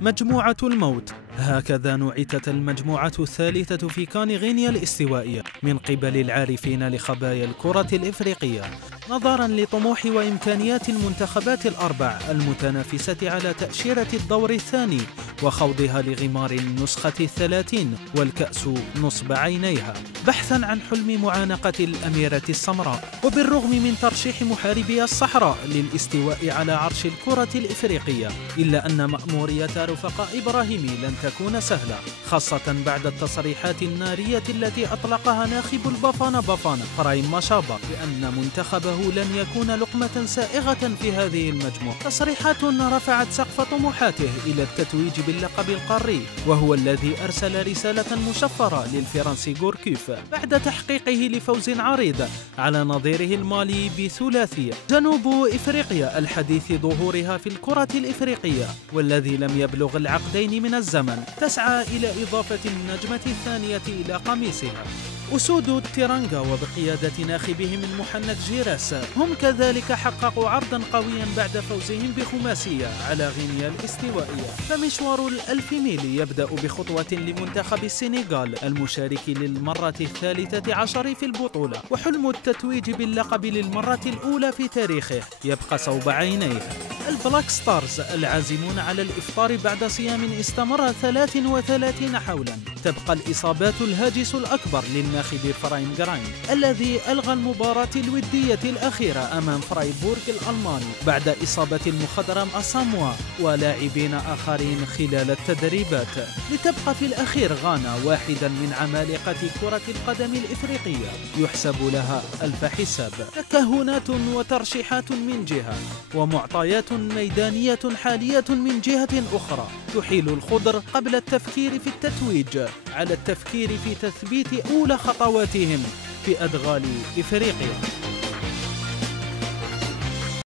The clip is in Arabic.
مجموعة الموت، هكذا نعتت المجموعة الثالثة في كان غينيا الاستوائية من قبل العارفين لخبايا الكرة الإفريقية، نظرا لطموح وإمكانيات المنتخبات الأربع المتنافسة على تأشيرة الدور الثاني وخوضها لغمار النسخة 30 والكأس نصب عينيها، بحثا عن حلم معانقة الأميرة السمراء. وبالرغم من ترشيح محاربي الصحراء للاستواء على عرش الكرة الإفريقية، إلا أن مأمورية رفقاء إبراهيمي لن تكون سهلة، خاصة بعد التصريحات النارية التي أطلقها ناخب البافانا بافانا فرايم ماشابا بأن منتخبه لن يكون لقمة سائغة في هذه المجموعة. تصريحات رفعت سقف طموحاته إلى التتويج باللقب القاري، وهو الذي أرسل رسالة مشفرة للفرنسي غوركيف بعد تحقيقه لفوز عريض على نظيره المالي بثلاثية. جنوب إفريقيا الحديث ظهورها في الكرة الإفريقية والذي لم يبلغ العقدين من الزمن تسعى إلى إضافة النجمة الثانية إلى قميصها. أسود التيرانغا وبقيادة ناخبهم المحنك جيراس هم كذلك حققوا عرضا قويا بعد فوزهم بخماسية على غينيا الاستوائية. فمشوار ال1000 ميل يبدأ بخطوة لمنتخب السنغال المشارك للمرة 13 في البطولة، وحلم التتويج باللقب للمرة الأولى في تاريخه يبقى صوب عينيه. البلاك ستارز العازمون على الإفطار بعد صيام استمر 33 حولا. تبقى الإصابات الهاجس الأكبر للناخب فرايم جراين الذي ألغى المباراة الودية الأخيرة أمام فرايبورغ الألماني بعد إصابة المخضرم أساموا ولاعبين آخرين خلال التدريبات، لتبقى في الأخير غانا واحدا من عمالقة كرة القدم الإفريقية يحسب لها ألف حساب. تكهنات وترشيحات من جهة ومعطيات ميدانية حالية من جهة أخرى تحيل الخضر قبل التفكير في التتويج على التفكير في تثبيت أولى خطواتهم في أدغال إفريقيا.